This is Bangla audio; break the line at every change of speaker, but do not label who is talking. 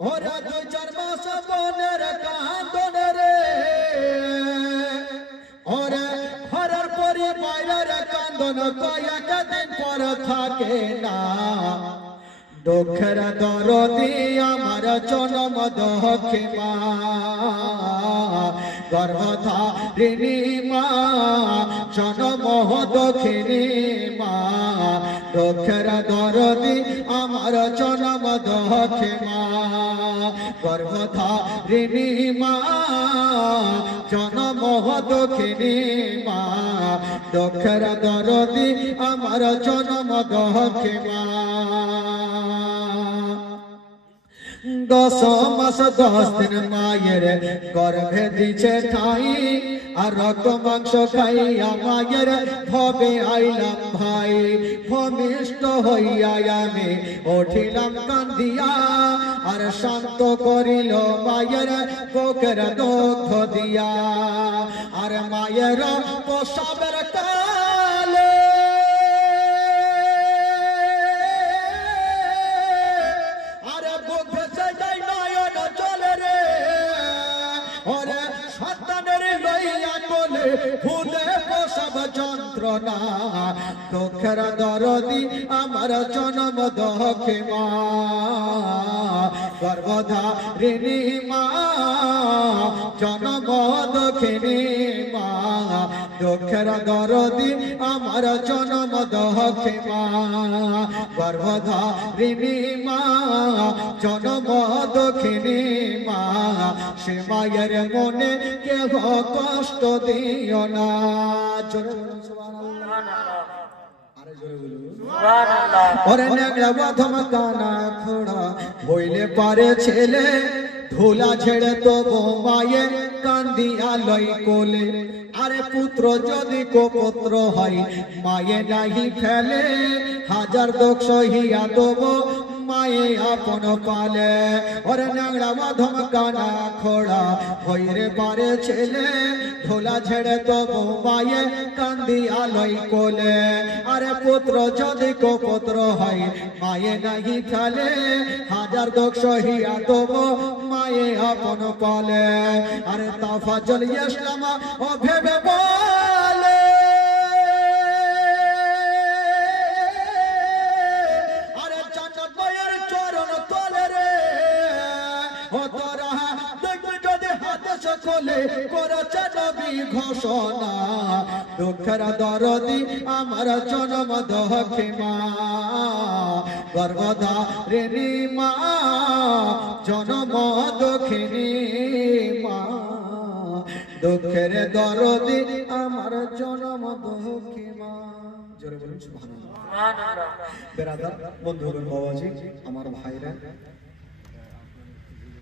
ওরা দু চার মাস বনের কাঁদনে রে। ওরে ঘরের পরে বাইরের কান্দন কয়েক দিন পর থাকে না। দুঃখের দরদি আমার জনম দখে মা। গর্ভধারিণী মা, জনম দক্ষিণী মা। দুঃখের দরদি আমার জনম দখে গর্ভধারিণী মা জনম দক্ষিণী মা দক্ষের দরদি আমার জনম দক্ষে দশ মাস, দশ দিন মায়ের গর্ভে দিছে ঠাই, আর রক্ত মাংস খাইয়া মায়ের ভবে আইলাম ভাই। ভূমিষ্ঠ হইয়া আমি উঠিলাম কান্দিয়া, আর শান্ত করিল মায়ের বুকের দুঃখ দিয়া। আর মায়ের প্রসাবের কালে যন্ত্রণা দুঃখের দরদি আমার জনম দখে মা। গর্ভধারিণী মা, জনম দক্ষিণী মা। দুঃখের দরদি আমার জনম দক্ষে মা। গর্ভধারিণী মা, জনম দক্ষিণী মা। সে মায়ের মনে কেহ কষ্ট দিও না। জোরে আরে ওরে ন্যাংরা বাঁধম কানা খোড়া হইলে পারে ছেলে ধুলা ছেড়ে তো মায়ে কান্দিয়া লই কোলে। আরে পুত্র যদি কো পুত্র হয় মায়ে নাহি ফেলে হাজার দোষ সহিয়া দেব মায়ে আপন পালে। ওরে ন্যাংরা বাঁধম কানা খোড়া। হইরে পারে ছেলে ধুলা ছেড়ে তো মায়ে কান্দিয়া লই কোলে। আরে পুত্র, যদি কো পুত্র হয়, মায়ে নাহি ফেলে। হাজার দোষ সহিয়া দেব মায়ে আপন পালে। আরে তাফা চলি ইসলাম, ও ভেবে বলে ও তোরা দেখবি যদি হাতে সকলে করেছে নবী ঘোষণা। দুঃখের দরদি আমার জনম দক্ষে মা গর্ভধারিণী মা জনম দক্ষিণী মা। দুঃখের দরদি আমার জনম দক্ষে মা জোরে বলুন সুবহানাল্লাহ। বেরাদার বন্ধুগণ বাবাজি আমার ভাইরা